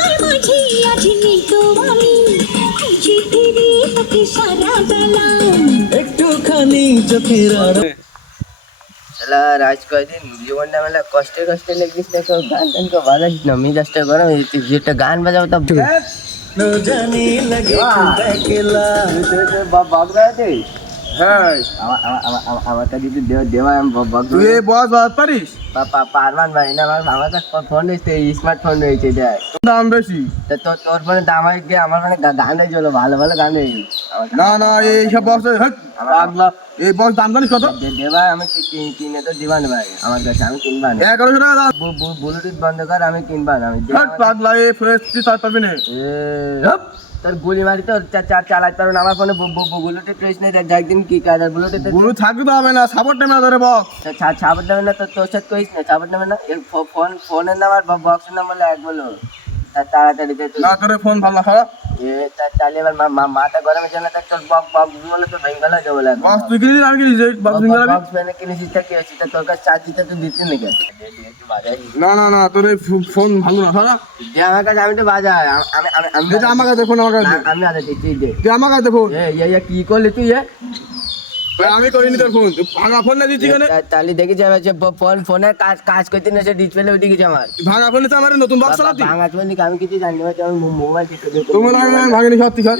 দুনিয়ার মাঝে আছি তো আমি খুঁজি ফিরে তোকে সারা বেলা একটুখানি চোখের শালা রাজ কয়দিন জীবনটা মেলা কষ্টে কষ্টে লেগিস না, কেউ গান টান কেউ বাজাস না, মেজাজটা গরম একটা গান বাজাবো তা न जाने लगे खुदा अकेला। বকরা আছে। হ্যাঁ আমার কাছে যদি দেওয়া আমি তুই এই বস বাজ পারিস? পারবান ভাই না, আমার কাছে ফোন রয়েছে, স্মার্টফোন রয়েছে দেখ। দাম বেশি। তো তোর ফোনে দাম হয় গিয়ে আমার ফোনে গান রয়েছে, ভালো ভালো গান রয়েছে। না না এইসব বস পাগলা, এই বস দাম জানিস কত? দেবা আমি কিনে তো দিবান ভাই, আমার কাছে আমি কিনবা না। 1100 টাকা দাম। ব্লুটুথ বন্ধ কর, আমি কিনবা না। আমি পাগলা এই ফ্রেশ তুই তার পাবি না। তোর গুলি মারি তো চালাতে পারবো না আমার ফোনে। ব্লুটুথ রয়েছে না, একদিন কি কাজ আর ব্লুটুথ গুরু থাকতে তো হবে না, সাপোর্ট নেবে না ধরে বস। ছাপট নেবে না, তোর সাথে কইস না ছাপট নেবে না। ফোনের নাম আর বক্সের নাম বলে এক বলো, তাড়াতাড়ি দে তুই। না তোর ফোন ভালো না খারাপ তাহলে এবার মাথা গরমে চলে, তোর বক্স বলে তো ভেঙে গেল যে বলে। বস তুই কিনিস আমি কিনিস বস কিনে বক্স মেনে কিনেছিস তা কি হচ্ছে, তোর কাছে চার্জ দিতে তো দিচ্ছি নাকি? না না না তোর এই ফোন ভালো না খারাপ। যে আমার কাছে আমি তো বাজাই, দে আমার কাছে ফোন, আমার কাছে আমি আদা দিচ্ছি দে। তুই আমার কাছে ফোন। কি করলি তুই? আমি করিনি তোর ফোন, তুই ভাঙা ফোন না দিচ্ছি কেন? তাহলে দেখি যাবে যে ফোনে কাজ করতে না, ডিসপ্লে উঠে গেছে আমার। ভাঙা ফোন তো আমার নতুন বক্স চালাতি। ভাঙা চলে আমি কিছু জানি না, আমি মোবাইল ঠিক করে তোমার আমি ভাঙিনি সত্যি স্যার।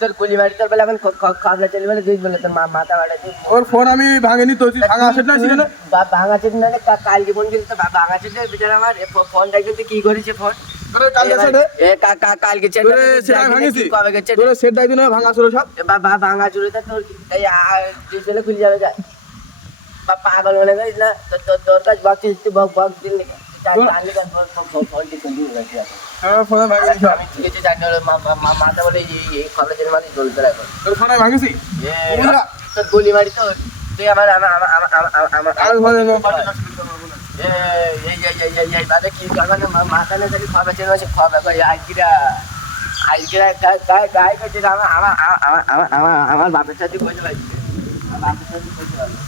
তোর গুলি মারি তোর বেলা এখন খাবলা চলে বলে তুই বলে তোর মাথা বাড়া তুই। ওর ফোন আমি ভাঙিনি তো, তুই ভাঙা সেট না শিখে না। ভাঙা চেট না কালকে ফোন দিল তো ভাঙা চেট বিচার আমার ফোনটা কিন্তু কি করেছে ফোন তোরে কালকে সেট কালকে চেট তোরে সেট ভাঙিছি কবে গেছে তোরে সেট দাই দিন ভাঙা ছিল সব। ভাঙা চুরি তো তোর এই ডিসপ্লে খুলে যাবে যা পাগল মনে করিস না। তোর কাছে বক্স বক্স দিল নাকি ফোন ঠিক করে দিবি। আমার ফোন ভাঙিনি সব। আমি ঠিক আছে জানি না, মাথা বলে এই কলেজের মানুষ বলতে রাখো। তোর ফোন ভাঙিছি তোর গুলি মারি তো তুই আমার আর ফোন কি করবে মাথা না থাকি খাবে চেন আছে খাবে আজকিরা গায়ে করছে আমার বাপের সাথে বলতে পারছি, আমার বাপের সাথে বলতে পারছি।